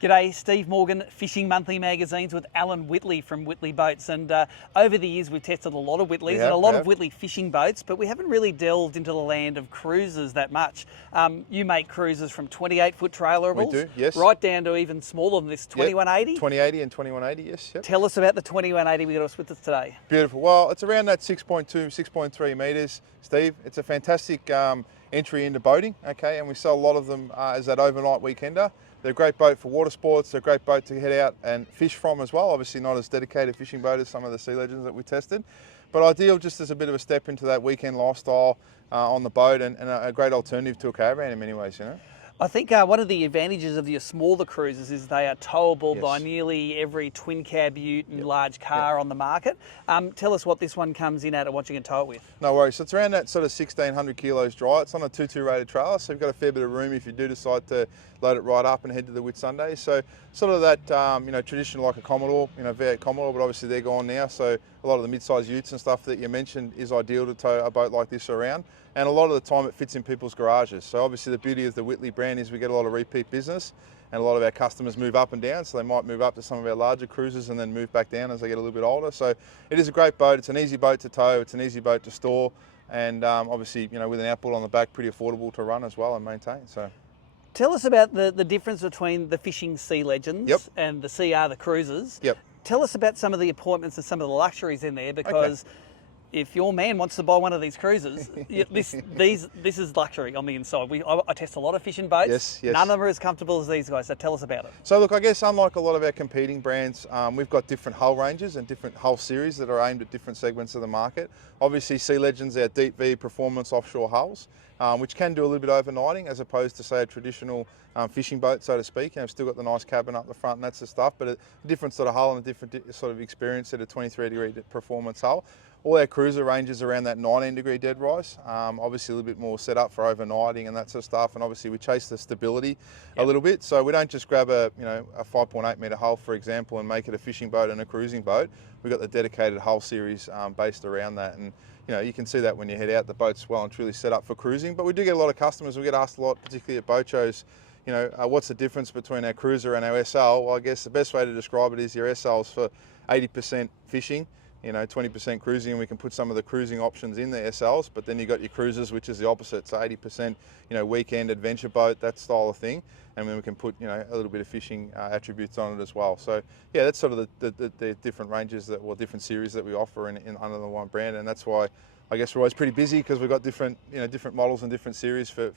G'day, Steve Morgan, Fishing Monthly Magazines with Alan Whittley from Whittley Boats. And over the years, we've tested a lot of Whittleys and a lot of Whittley fishing boats, but we haven't really delved into the land of cruisers that much. You make cruisers from 28-foot trailerables, we do, yes, right down to even smaller than this 2180. 2080 and 2180, yes. Yep. Tell us about the 2180 we got with us today. Beautiful. Well, it's around that 6.2, 6.3 metres, Steve. It's a fantastic entry into boating, okay, and we sell a lot of them as that overnight weekender. They're a great boat for water sports. They're a great boat to head out and fish from as well. Obviously not as dedicated fishing boat as some of the Sea Legends that we tested, but ideal just as a bit of a step into that weekend lifestyle on the boat, and a great alternative to a caravan in many ways, you know. I think one of the advantages of your smaller cruisers is they are towable, yes, by nearly every twin cab ute and, yep, large car, yep, on the market. Tell us what this one comes in at and what you can tow it with. No worries. So it's around that sort of 1,600 kilos dry. It's on a 2.2 rated trailer, so you've got a fair bit of room if you do decide to load it right up and head to the Whitsunday. So sort of that you know, traditional like a Commodore, you know, V8 Commodore, but obviously they're gone now. So a lot of the mid-size utes and stuff that you mentioned is ideal to tow a boat like this around. And a lot of the time it fits in people's garages. So obviously the beauty of the Whittley brand is we get a lot of repeat business, and a lot of our customers move up and down. So they might move up to some of our larger cruisers and then move back down as they get a little bit older. So it is a great boat. It's an easy boat to tow. It's an easy boat to store. And obviously, you know, with an outboard on the back, pretty affordable to run as well and maintain. So tell us about the difference between the fishing Sea Legends, yep, and the CR, the cruisers. Yep. Tell us about some of the appointments and some of the luxuries in there, because okay, if your man wants to buy one of these cruisers, this is luxury on the inside. I test a lot of fishing boats. Yes, yes. None of them are as comfortable as these guys, so tell us about it. So look, I guess unlike a lot of our competing brands, we've got different hull ranges and different hull series that are aimed at different segments of the market. Obviously, Sea Legends, our deep V performance offshore hulls, which can do a little bit of overnighting as opposed to, say, a traditional fishing boat, so to speak. And we've still got the nice cabin up the front and that's the stuff, but a different sort of hull and a different sort of experience at a 23-degree performance hull. All our cruiser ranges around that 19-degree dead rise, obviously a little bit more set up for overnighting and that sort of stuff, and obviously we chase the stability, yep, a little bit, so we don't just grab a 5.8 metre hull, for example, and make it a fishing boat and a cruising boat. We've got the dedicated hull series based around that, and you know, you can see that when you head out, the boat's well and truly set up for cruising. But we do get a lot of customers, we get asked a lot, particularly at boat shows, you know, what's the difference between our cruiser and our SL? Well, I guess the best way to describe it is your SL's for 80% fishing, you know, 20% cruising, and we can put some of the cruising options in the SLs, but then you got your cruisers, which is the opposite, so 80%, you know, weekend adventure boat, that style of thing, and then we can put, you know, a little bit of fishing attributes on it as well. So yeah, that's sort of the different ranges that, or different series that we offer in under the one brand, and that's why I guess we're always pretty busy, because we've got different, you know, different models and different series for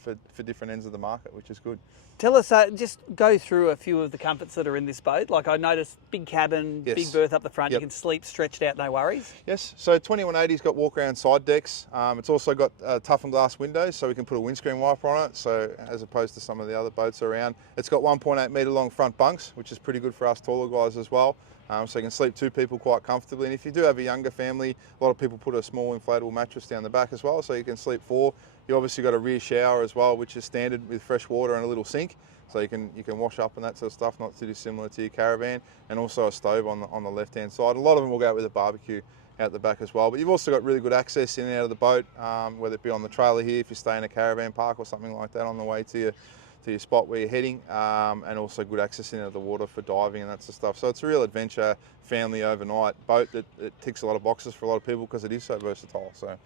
different ends of the market, which is good. Tell us, just go through a few of the comforts that are in this boat. Like I noticed, big cabin, yes, big berth up the front, yep, you can sleep stretched out, no worries. Yes, so 2180's got walk around side decks. It's also got toughened glass windows, so we can put a windscreen wiper on it, so as opposed to some of the other boats around. It's got 1.8 metre long front bunks, which is pretty good for us taller guys as well. So you can sleep two people quite comfortably, and if you do have a younger family, a lot of people put a small inflatable mattress down the back as well, so you can sleep four. You obviously got a rear shower as well, which is standard with fresh water and a little sink, so you can wash up and that sort of stuff, not too dissimilar to your caravan, and also a stove on the left hand side. A lot of them will go out with a barbecue out the back as well, but you've also got really good access in and out of the boat, whether it be on the trailer here if you stay in a caravan park or something like that on the way to your spot where you're heading, and also good access into the water for diving and that sort of stuff. So it's a real adventure, family overnight boat that ticks a lot of boxes for a lot of people because it is so versatile. So,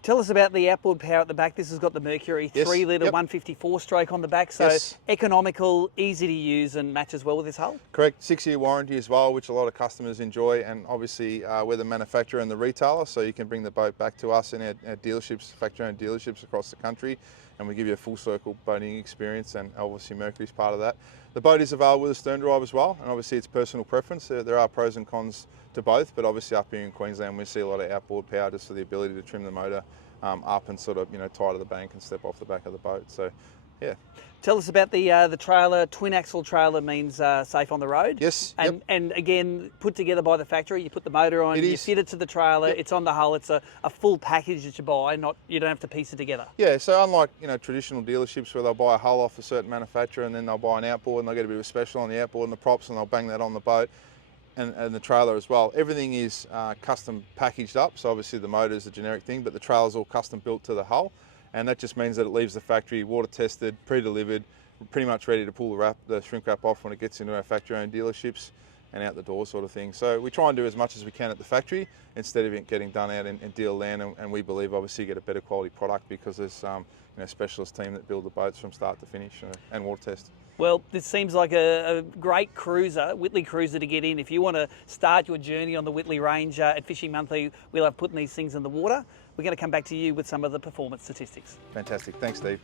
tell us about the outboard power at the back. This has got the Mercury 3-litre, yep, 154 stroke on the back, so yes, economical, easy to use, and matches well with this hull. Correct, 6-year warranty as well, which a lot of customers enjoy, and obviously we're the manufacturer and the retailer, so you can bring the boat back to us in our dealerships, factory-owned dealerships across the country, and we give you a full circle boating experience, and obviously Mercury's part of that. The boat is available with a stern drive as well, and obviously it's personal preference. There are pros and cons to both, but obviously up here in Queensland we see a lot of outboard power just for the ability to trim the motor up and sort of, you know, tie to the bank and step off the back of the boat. So yeah. Tell us about the trailer. Twin axle trailer means safe on the road. Yes. And, yep, and again, put together by the factory. You put the motor on, you fit it to the trailer. Yep. It's on the hull. It's a full package that you buy. You don't have to piece it together. Yeah. So unlike, you know, traditional dealerships where they'll buy a hull off a certain manufacturer and then they'll buy an outboard and they'll get a bit of a special on the outboard and the props and they'll bang that on the boat. And the trailer as well. Everything is custom packaged up. So obviously the motor is a generic thing, but the trailer's all custom built to the hull. And that just means that it leaves the factory water tested, pre-delivered, pretty much ready to pull the shrink wrap off when it gets into our factory-owned dealerships and out the door sort of thing. So we try and do as much as we can at the factory instead of it getting done out in dealer land, and we believe obviously you get a better quality product because there's a specialist team that build the boats from start to finish and water test. Well, this seems like a great cruiser, Whittley cruiser to get in. If you want to start your journey on the Whittley range at Fishing Monthly, we'll have putting these things in the water. We're going to come back to you with some of the performance statistics. Fantastic. Thanks, Steve.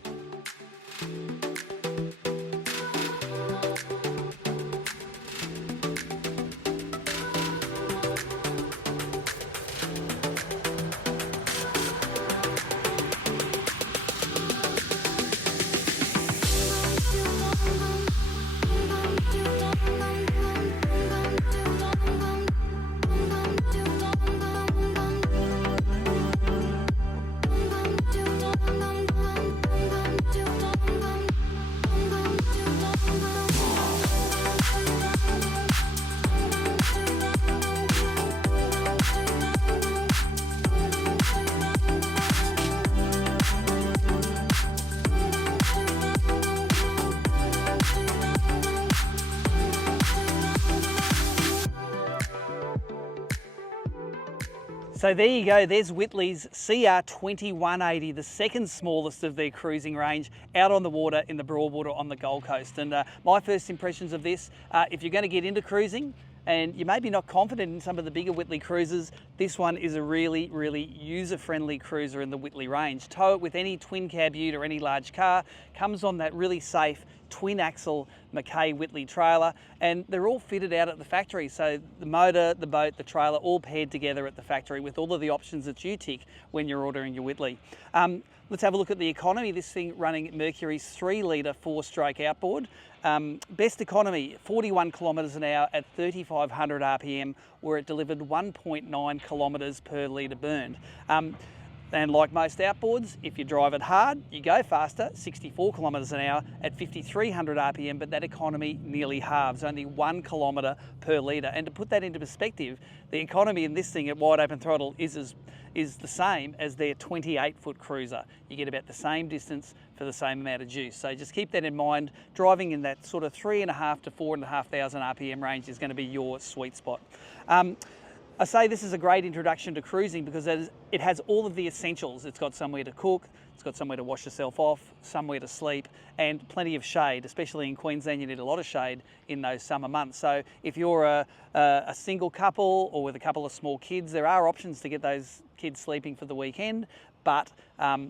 So there you go, there's Whittley's CR2180, the second smallest of their cruising range, out on the water in the Broadwater on the Gold Coast. And my first impressions of this, if you're going to get into cruising, and you may be not confident in some of the bigger Whittley cruisers, this one is a really, really user-friendly cruiser in the Whittley range. Tow it with any twin cab ute or any large car, comes on that really safe twin axle Mackay Whittley trailer, and they're all fitted out at the factory. So the motor, the boat, the trailer, all paired together at the factory with all of the options that you tick when you're ordering your Whittley. Let's have a look at the economy. This thing running Mercury's 3-litre 4-stroke outboard. Best economy, 41 kilometres an hour at 3,500 RPM, where it delivered 1.9 kilometres per litre burned. And like most outboards, if you drive it hard, you go faster, 64 kilometres an hour at 5,300 RPM, but that economy nearly halves, only 1 kilometre per litre. And to put that into perspective, the economy in this thing at wide open throttle is the same as their 28-foot cruiser. You get about the same distance for the same amount of juice. So just keep that in mind. Driving in that sort of 3,500 to 4,500 RPM range is going to be your sweet spot. I say this is a great introduction to cruising because it has all of the essentials. It's got somewhere to cook, it's got somewhere to wash yourself off, somewhere to sleep, and plenty of shade. Especially in Queensland, you need a lot of shade in those summer months. So if you're a single couple or with a couple of small kids, there are options to get those kids sleeping for the weekend. But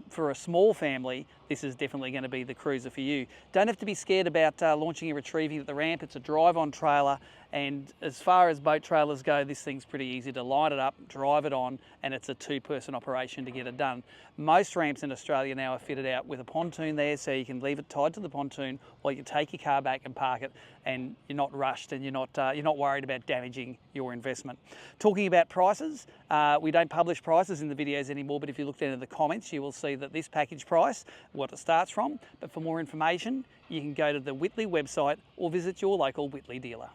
for a small family, this is definitely going to be the cruiser for you. Don't have to be scared about launching and retrieving at the ramp. It's a drive-on trailer, and as far as boat trailers go, this thing's pretty easy to line it up, drive it on, and it's a two-person operation to get it done. Most ramps in Australia now are fitted out with a pontoon there, so you can leave it tied to the pontoon while you take your car back and park it, and you're not rushed and you're not worried about damaging your investment. Talking about prices, we don't publish prices in the videos anymore, but if you look down in the comments, you will see that this package price, what it starts from. But for more information, you can go to the Whittley website or visit your local Whittley dealer.